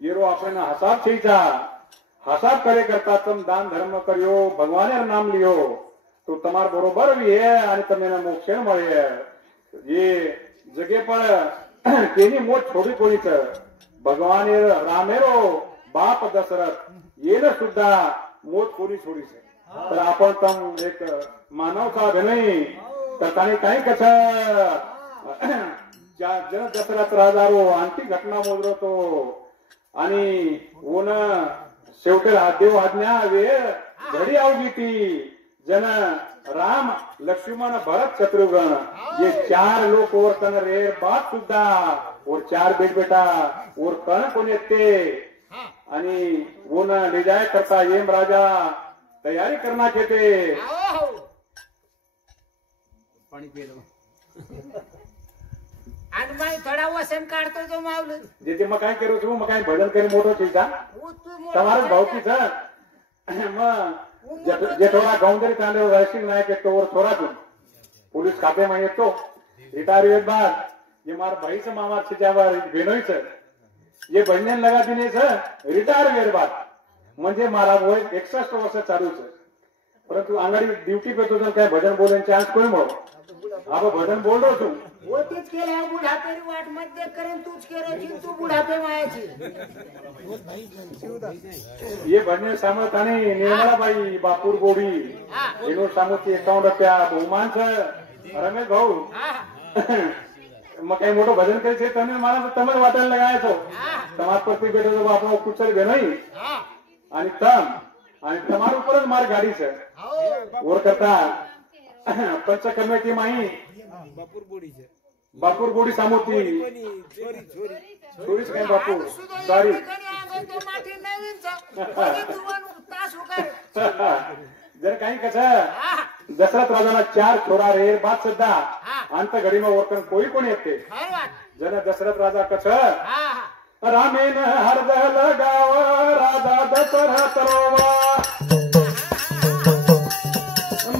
ये रो આપણે હસાબ થઈ જા હસાબ કરે કરતા તમ દાન ધર્મ કર્યો ભગવાને નામ લ્યો તો તમાર બરોબર भी है અને તમને મોક્ષ મળે ये जगह पर केनी मोठ छोडी कोणी છે ભગવાને રામેરો बाप दशरथ येन सुद्धा मोठ कोणी छोडी છે तर आपण तम एक मानव का नाही तर त्याने काय कसं जन दशरथ राजारो आणखी घटना मोजतो आणि ओन शेवटी देव आज्ञा वेळ घडी आवली ती जन राम लक्ष्मण भरत शत्रुघ्न ये 4 लोक और कन रे बात सुद्धा और 4 बेटा और कण कोण येते आणि ओन निजाय करता येम राजा तयारी करना घेते पाणी पिलो आणि माई थोडा वसन काढतो तो मावलं जेते मग काय करू तू मग काय भजन करी मोठो ठीक का તમારો ભાવ की છે जे थोडा गाऊन जरी चालले रायसिंग नाही के तोवर थोडा तू पोलीस खाते में येतो रिटायरमेंट बाद ये मार भाई से मामा छिजावर बेनोई से ये बहनेन लगा दिने से रिटायरमेंट बाद म्हणजे मारा वय 61 वर्ष चालू છે परंतु आंगडी ड्यूटी पे तो काय भजन बोलने चान्स कोई મળો आप भजन बोल रहा છું वो तेच केलं बुढापेरी वाट मध्ये करेन तूच केलं तू बुढापे मायाची ये भजन सामर्थाने निर्मलाबाई बापूर गोडी एनो सामर्थ्य 51 रुपया बहुमान છે रमेश भाऊ मग काही मोठं भजन करायचे તમે मला તમે वाटायला लगाया છો તમાર પર બેઠો તો આપણો કુચલ બેનઈ आणि तम आणि તમારું ઉપર જ માર ગાડી છે ઓર કરતા पंच कमिटी माही बापूर बोडी सामोती छोरीच काय बापू सॉरी जर काही कसं दशरथ राजाला 4 छोरा रे बात सुद्धा अंत घडीमा वर्तन कोणी येते जन दशरथ राजा कसं रामेन हरदल गाव राजा दशरथ रोवा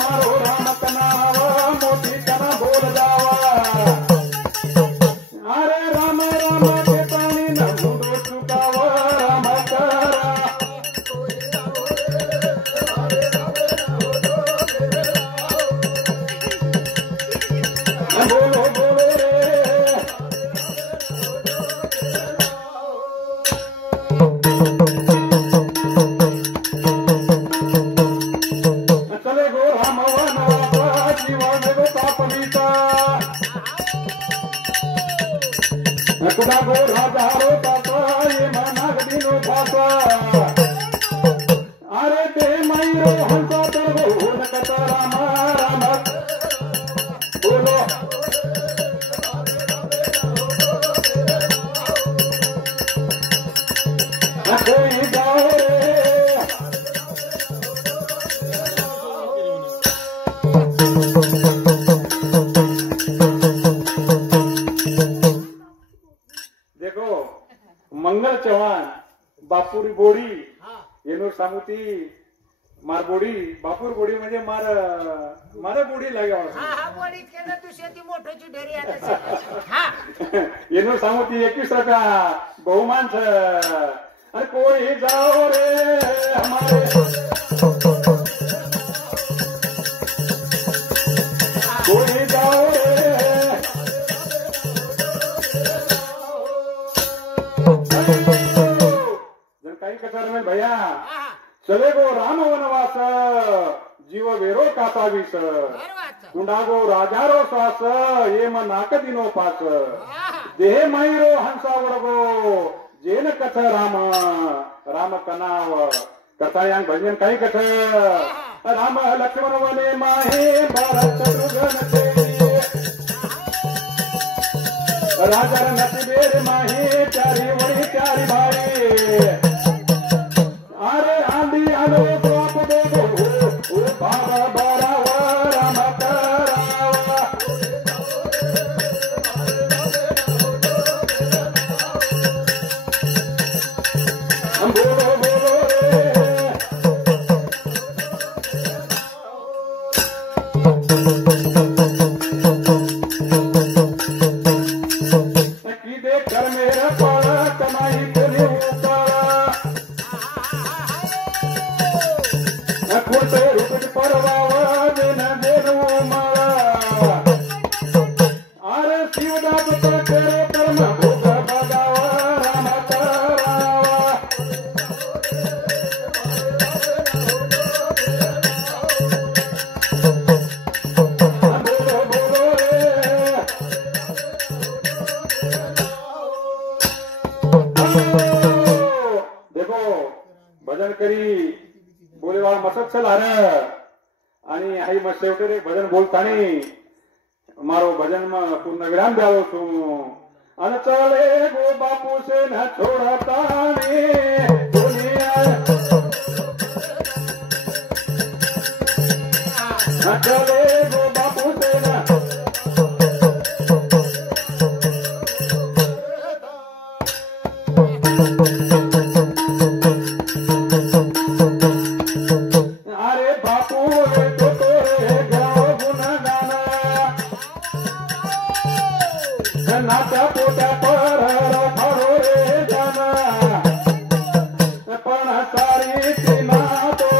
मारो राम कनाव मोठी कना बोल जावा अरे राम राम के पाणी न मुंडो चुकावा राम करा बोलो बोलो रे चले गो राम वनवा जीवन गो तापनीता कुडा गो राजारो तापा ये मनाग दिनो तापा अरे दे माईरो हंसा तर हो नकता राम राम बोलो कोई जाओ रे देखो मंगल चव्हाण बापुरी बोडी येनूर सामुती मार बोडी बापूर बोडी म्हणजे मारे बोडी लाग्या बोडी केलं तू शेती मोठोची ढेरी आता येनूर सामुती 21 रुपया बहुमान छ अरे कोई जाओ रे हमारे कोई जाओ रे जर काही कचार नाही भैया चले गो राम वनवास जीव वेरो कासावीस कुंडागो राजारो सास ये म नाक दिनो पास देह माईरो हंसा वडगो जेन कथ राम राम कनाव कथा यांग भजन काही कथ राम लक्ष्मण वने माहे भरत शत्रुघ्न ते राजा नटबेर माहे चारी वडी चारी भाई अरे आंधी आलो तो आप देखो ओ बाबा बरावा राम करावा बोलो बोलो की देख कर मेरा पाला कमाई देखो भजन करी बोलेवाळ मसत छल हार आणि आई मग शेवटे रे भजन बोलतानी मारो भजन में पूर्ण विराम द्यावो छू अन चले गो बापू से न छोड़तानी दुनिया न चले गो बापू से न अरे बापू रे तो रे गाओ गुणगाना नाचा पोटा पर खरो रे जाना पण सारी सीमा तो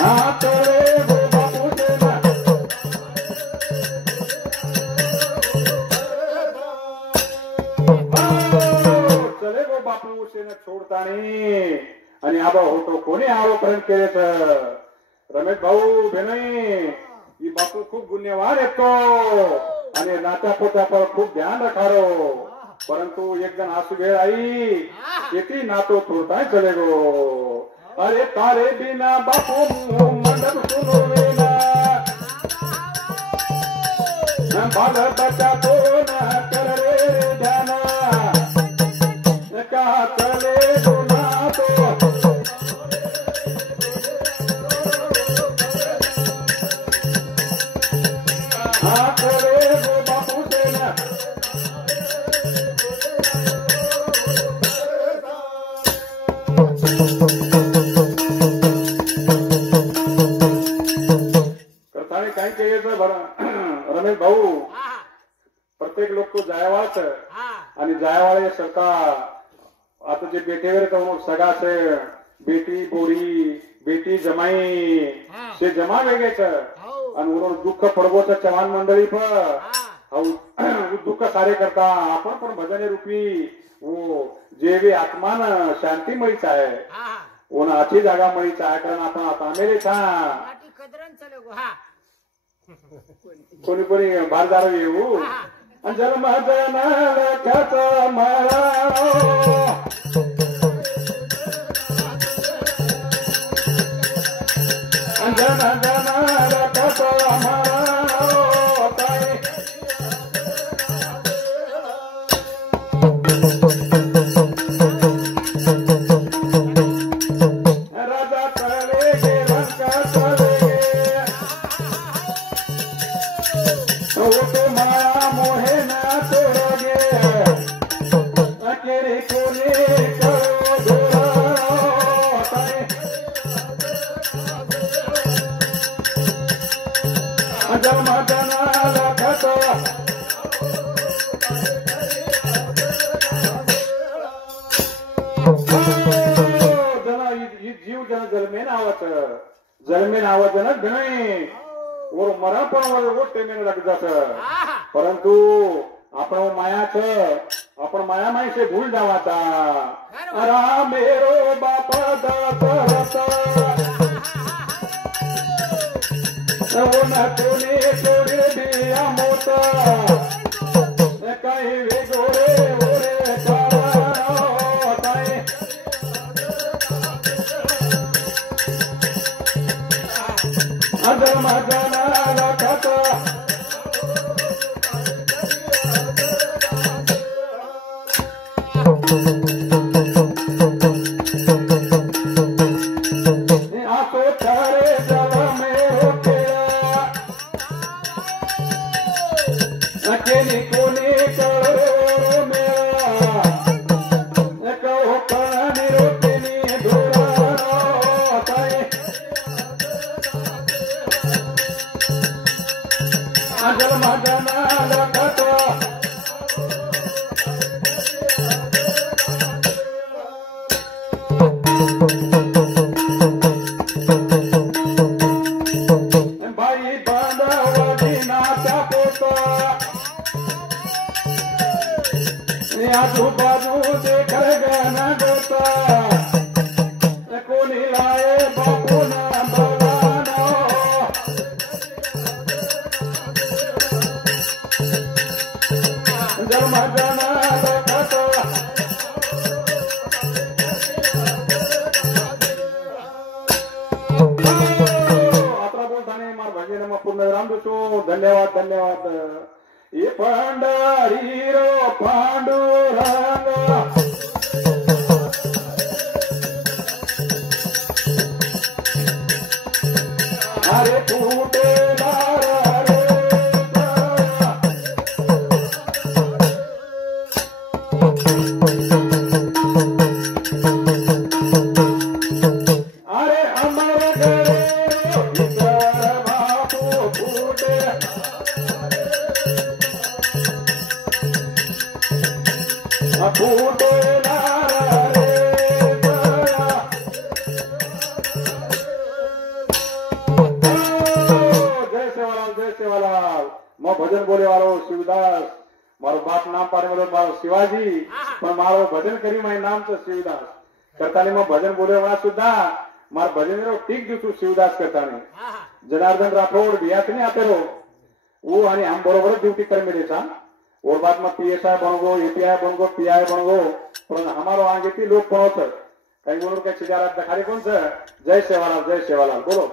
हाथ रे गो बापू से ना चले गो बापू से न छोडतानी आणि आबा होतो कोणी आरोपर्यंत केले तर रमेश भाऊ बेनई ही बापू खूप गुन्हेवार येतो आणि नाचा पोता पर खूप ध्यान रखारो परंतु एक जण आसू वेळ आई येती नातो थोडताय चले गो अरे तारे बिना बापू मंडप सुनो वेना बाल बच्चा तो न कर रे ध्याना का चले गो नातो हाथ रे गो बापू से ना करताने काय केलं बरं रमेश भाऊ प्रत्येक लोक तो जायवाच आणि जायवाळे सरकार आता जे बेटेवर कहून सगळा से बेटी बोरी बेटी जमाई से जमा वेगेच आणि उन्होंने दुःख पडगोच चव्हाण मंडळी पण दुःख सारे करता आपण पण भजने रूपी वो जे भी आत्मान शांती मळीच आहे ओन आची जागा मळीच आहे कारण आपण आता मेले छा कोणी कोणी बारदार येऊ जन्म जनाचा माळा जन जनाचा माळा राजा चले गे रंका चले गे तो माळा मोहे ना तोडगे अकेरे कोणी करो धोरा जन्म जनाला खातो जीव जन जलमेन आवाज ना गणे वर मरा पण वर टेमेन लग जात परंतु आपण मायाच आपण माया माई से भूल जावाता अरा मेरो बापा दाता कोणी सोडे दिया मोता काही वेगोरे ओरे काय अगर मजाला खाता आसो थारे जला मेरो तेरा अकेली कोणी करो मेरा कहो पानी रोटी धोरा ताई अजल मजना खातो बाई बांधवाडी नाचा पोता आजूबाजू देख गाना गोता कोणी लाए बापू ना बोलानो जन्म जन्मात आता बोलताना मार भजन मग पूर्ण विराम देतो. धन्यवाद धन्यवाद. ये पंढरी रो पांडुरंग अरे फुटे अरे अमर गरे बापू फुटे फुटे जय सेवालाल. मैं भजन बोले वालो शिवदास. मारो बाप नाम पाड़े वालो मारो शिवाजी पण मारो भजन करी माय नाम तो शिवदास. करताने मग भजन बोले वाला सुद्धा मार भजन रो टीक दिसू शिवदास करताने. जनार्दन राठोड बियातने आतेलो वो आणि हम बरोबर ड्यूटी कर मिलेचा. और बात में पीएसआई बनगो एपीआई बनगो पीआई बनगो पण हमारो आगे ती लोग कोण होत काही बोलून काही चिजारात दखारी कोण सर. जय सेवालाल बोलो.